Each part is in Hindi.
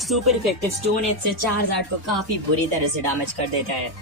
सुपर इफेक्टिव स्टोन एज से चारजार्ड को काफी बुरी तरह से डैमेज कर देता है।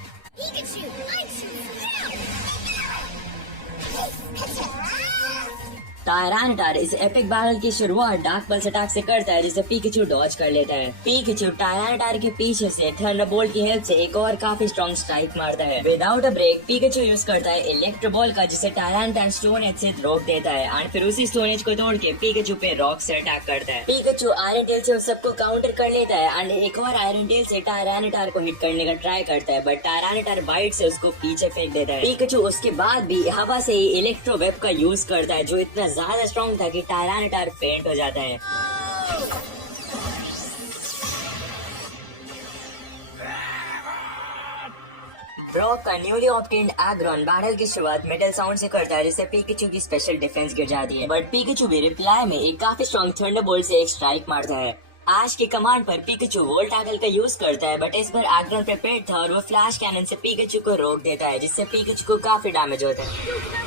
टायरानोटार इस एपिक बैटल की शुरुआत डार्क पल्स अटैक से करता है जिसे पिकाचू डॉज कर लेता है। पिकाचू टायरानोटार के पीछे से थंडरबोल्ट की हेल्प से एक और काफी स्ट्रॉन्ग स्ट्राइक मारता है। Without a break Pikachu use करता है इलेक्ट्रो बॉल का जिसे टायरानोटार स्टोन एज से रोक देता है एंड फिर उसी स्टोन एज को तोड़ के पिकाचू पे रॉक से अटैक करता है। पिकाचू आयरन टेल से उस सबको काउंटर कर लेता है एंड एक और आयरन टेल से टायरानोटार को हिट करने का ट्राई करता है बट टायरानोटार बाइट से उसको पीछे फेंक देता है। पिकाचू उसके बाद भी हवा से ही इलेक्ट्रो वेब का यूज करता है जो इतना ज्यादा स्ट्रॉन्ग था कि टायरानोटार फेंट हो जाता है। ब्रॉक का न्यूली ऑब्टेन्ड एग्रॉन बैटल की शुरुआत मेटल साउंड से करता है जिससे पिकाचू की स्पेशल डिफेंस गिर जाती है बट पिकाचू भी रिप्लाई में एक काफी स्ट्रॉन्ग थंडरबोल्ट से एक स्ट्राइक मारता है। ऐश के कमांड पर पिकाचू वोल्ट टैकल का यूज करता है बट इस बार एग्रॉन प्रिपेयर्ड था और वो फ्लैश कैनन से पिकाचू को रोक देता है जिससे पिकाचू को काफी डैमेज होता है।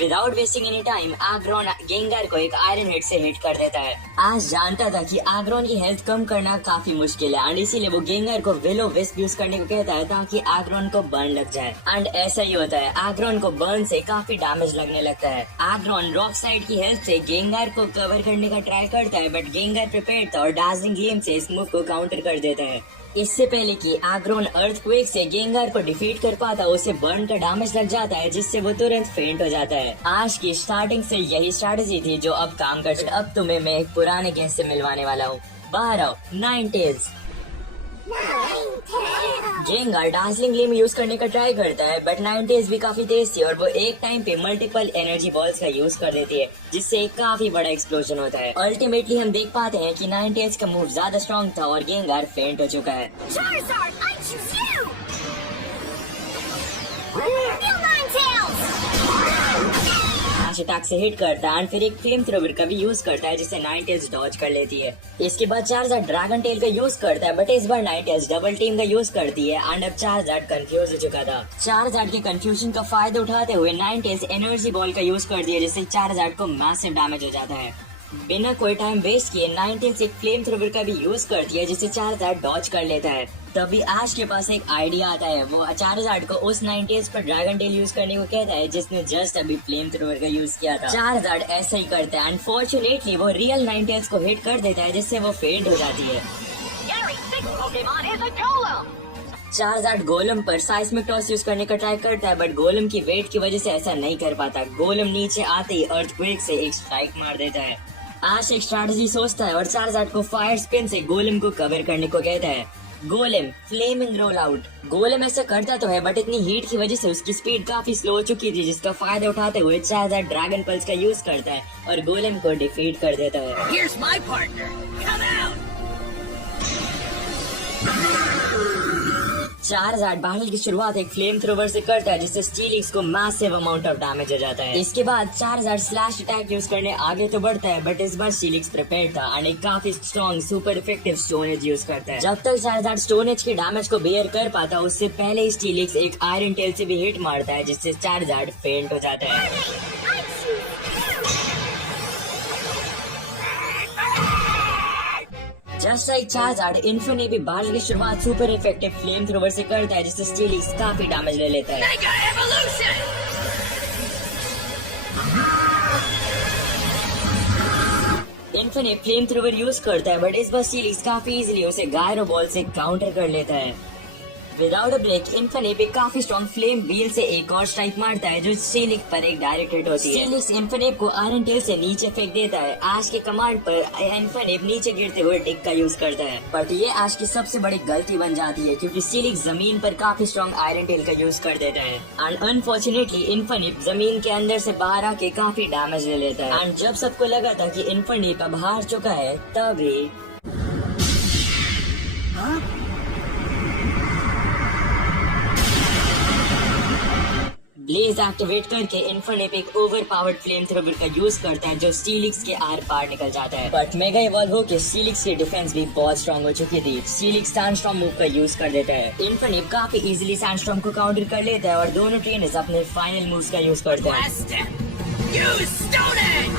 Without wasting any time Aggron Gengar को एक आयरन हिट से हिट कर देता है। आज जानता था कि एग्रॉन की हेल्थ कम करना काफी मुश्किल है एंड इसीलिए वो गेंगार को विलो विस्प यूज करने को कहता है ताकि एग्रॉन को बर्न लग जाए एंड ऐसा ही होता है। एग्रॉन को बर्न से काफी डैमेज लगने लगता है। एग्रॉन रॉक साइड की हेल्प से गेंगार को कवर करने का ट्राई करता है बट गेंगार प्रिपेयर्ड था और डार्जिंग ग्लेम से इस मूव को काउंटर कर देता है। इससे पहले कि एग्रॉन अर्थक्वेक से गेंगार को डिफीट कर पाता उसे बर्न का डैमेज लग जाता है जिससे वो तुरंत फेंट हो जाता है। आज की स्टार्टिंग से यही स्ट्रेटेजी थी जो अब काम कर सकती। अब तुम्हें मैं एक पुराने गेस्ट से मिलवाने वाला हूँ। बाहर आओ। नाइनटेल्स। गेंगार डार्जिलिंग ग्लेम यूज करने का ट्राई करता है बट नाइनटेल्स भी काफी तेज थी और वो एक टाइम पे मल्टीपल एनर्जी बॉल्स का यूज कर देती है जिससे एक काफी बड़ा एक्सप्लोजन होता है। अल्टीमेटली हम देख पाते हैं कि नाइनटेल्स का मूव ज्यादा स्ट्रॉन्ग था और गेंगार फेंट हो चुका है। अटैक से हिट करता है एंड फिर एक फ्लेम थ्रोवर का भी यूज करता है जिसे नाइनटेल्स डॉज कर लेती है। इसके बाद चारजार्ड ड्रैगन टेल का यूज करता है बट इस बार नाइनटेल्स डबल टीम का यूज करती है एंड अब चारजार्ड कंफ्यूज हो चुका था। चारजार्ड के कंफ्यूजन का फायदा उठाते हुए नाइनटेल्स एनर्जी बॉल का यूज कर दिया जिससे चारजार्ड को मैसिव डैमेज हो जाता है। बिना कोई टाइम वेस्ट किए नाइनटेल्स एक फ्लेम थ्रोवर का भी यूज करती है जिससे चारजार्ड डॉज कर लेता है। तभी ऐश के पास एक आइडिया आता है। वो चारजार्ड को उस नाइनटेल्स पर ड्रैगन टेल यूज करने को कहता है जिसने जस्ट अभी फ्लेम थ्रोवर का यूज किया था। चारजार्ड ऐसा ही करता है एंड फॉर्चुनेटली वो रियल नाइनटेल्स को हिट कर देता है जिससे वो फेंट हो जाती है। चारजार्ड गोलम पर साइस्मिक टॉस यूज करने का ट्राई करता है बट गोलम की वेट की वजह से ऐसा नहीं कर पाता। गोलम नीचे आते ही अर्थक्वेक से एक स्ट्राइक मार देता है। ऐश एक स्ट्रैटेजी सोचता है और चारजार्ड को फायर स्पिन से गोलम को कवर करने को कहता है। गोलम फ्लेमिंग रोल आउट। गोलम ऐसा करता तो है बट इतनी हीट की वजह से उसकी स्पीड काफी स्लो हो चुकी थी जिसका फायदा उठाते हुए चारजार्ड ड्रैगन पल्स का यूज करता है और गोलम को डिफीट कर देता है। Here's my partner. Come out. Charizard battle की शुरुआत एक फ्लेम थ्रोवर से करता है जिससे स्टीलिक्स को मैसिव अमाउंट ऑफ डैमेज हो जाता है। इसके बाद चारजार्ड स्लैश अटैक यूज करने आगे तो बढ़ता है बट इस बार स्टीलिक्स प्रिपेयर्ड था एंड एक काफी strong super effective stone age use करता है। जब तक चारजार्ड स्टोन एज के डैमेज को बेयर कर पाता उससे पहले ही स्टीलिक्स एक आयरन टेल से भी हिट मारता है जिससे चारजार्ड फेंट हो जाता है। जस्ट लाइक चारजार्ड इन्फिनी भी बैटल की शुरुआत सुपर इफेक्टिव फ्लेम थ्रोवर से करता है जिससे स्टीलिक्स काफी डैमेज ले लेता है। Mega evolution. इन्फिनी flame thrower use करता है बट इस बार स्टीलिक्स काफी इजीली उसे गायरो बॉल से काउंटर कर लेता है। विदाउट अ ब्रेक इन्फिनी पे काफी स्ट्रॉन्ग फ्लेम व्हील से एक और स्ट्राइक मारता है जो स्टीलिक्स पर एक डायरेक्ट हिट होती है। स्टीलिक्स इन्फिनी को आयरन टेल से नीचे फेंक देता है। ऐश के कमांड पर इन्फिनी नीचे गिरते हुए टिक का यूज करता है बट ये ऐश की सबसे बड़ी गलती बन जाती है क्योंकि स्टीलिक्स जमीन पर काफी स्ट्रॉन्ग आयरन टेल का यूज कर देता है एंड अनफॉर्चुनेटली इन्फिनी जमीन के अंदर से बाहर आके काफी डैमेज ले लेता है एंड जब सबको लगा था कि इन्फिनी अब हार चुका है तभी ब्लेज एक्टिवेट करके इन्फिनिप एक ओवर पावर्ड फ्लेम थ्रोवर का यूज करता है जो स्टीलिक्स के आर पार निकल जाता है। बट मेगा इवॉल्व होकर स्टीलिक्स की डिफेंस भी बहुत स्ट्रॉन्ग हो चुकी थी। स्टीलिक्स सैंडस्टॉर्म मूव का यूज कर देता है। इन्फिनिप काफी इजीली सैंडस्टॉर्म को काउंटर कर लेता है और दोनों ट्रेनर्स अपने फाइनल मूव्स का यूज करते हैं। Blast it! Use Stone Edge!